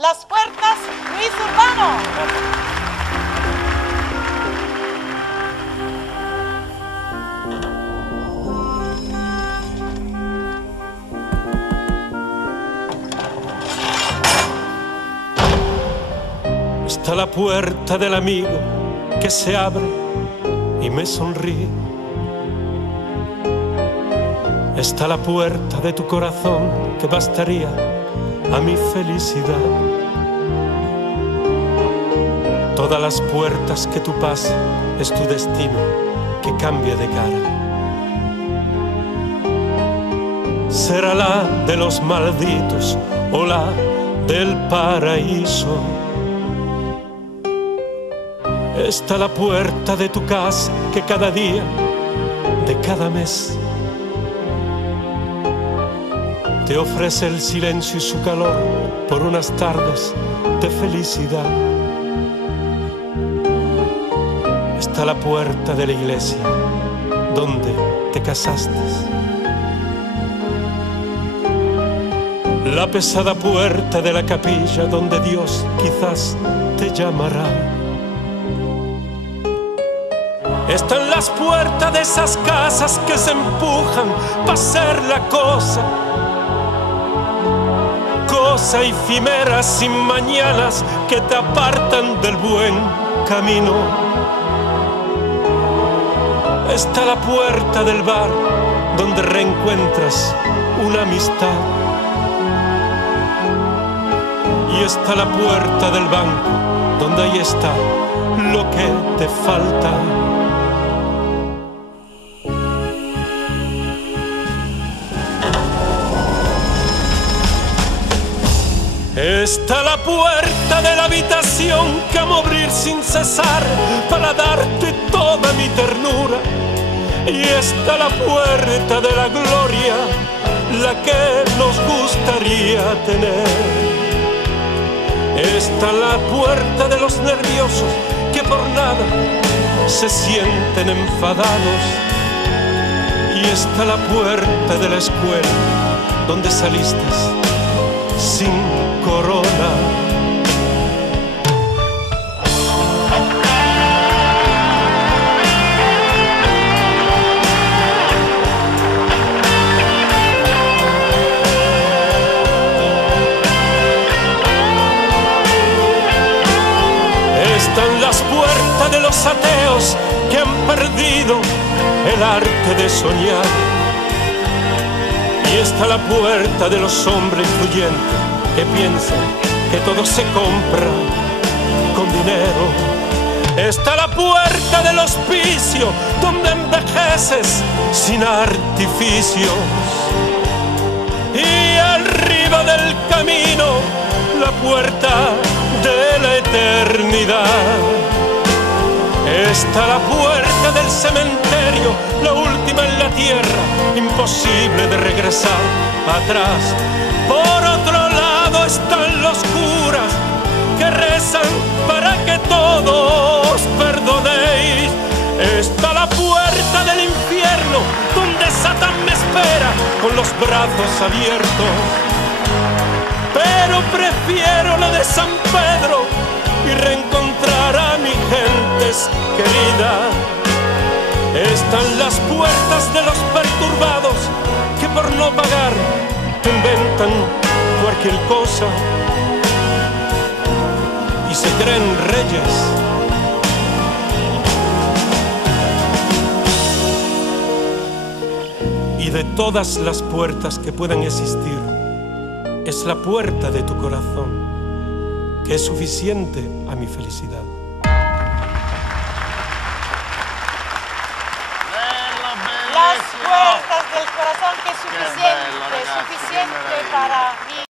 Las Puertas, Luis Urbano. Está la puerta del amigo que se abre y me sonríe. Está la puerta de tu corazón que bastaría a mi felicidad. Todas las puertas que tú pasas es tu destino que cambia de cara. Será la de los malditos o la del paraíso. Está la puerta de tu casa que cada día de cada mes te ofrece el silencio y su calor por unas tardes de felicidad. Está la puerta de la iglesia donde te casaste. La pesada puerta de la capilla donde Dios quizás te llamará. Están las puertas de esas casas que se empujan para hacer la cosa efímera sin mañanas que te apartan del buen camino. Está la puerta del bar donde reencuentras una amistad. Y está la puerta del banco donde ahí está lo que te falta. Está la puerta de la habitación que amo abrir sin cesar para darte toda mi ternura. Y está la puerta de la gloria, la que nos gustaría tener. Está la puerta de los nerviosos que por nada se sienten enfadados. Y está la puerta de la escuela donde saliste sin corona. Están las puertas de los ateos que han perdido el arte de soñar. Y está la puerta de los hombres influyentes que piensan que todo se compra con dinero. Está la puerta del hospicio donde envejeces sin artificios. Y arriba del camino la puerta de la eternidad. Está la puerta del cementerio, la última en la tierra, imposible de regresar atrás. Por otro lado están los curas que rezan para que todos perdonéis. Está la puerta del infierno donde Satán me espera con los brazos abiertos. Pero prefiero la de San Pedro y reencontrar a mi gente querida. Están las puertas de los perturbados que por no pagar inventan cualquier cosa y se creen reyes. Y de todas las puertas que puedan existir, es la puerta de tu corazón que es suficiente a mi felicidad. Las puertas del corazón que es suficiente para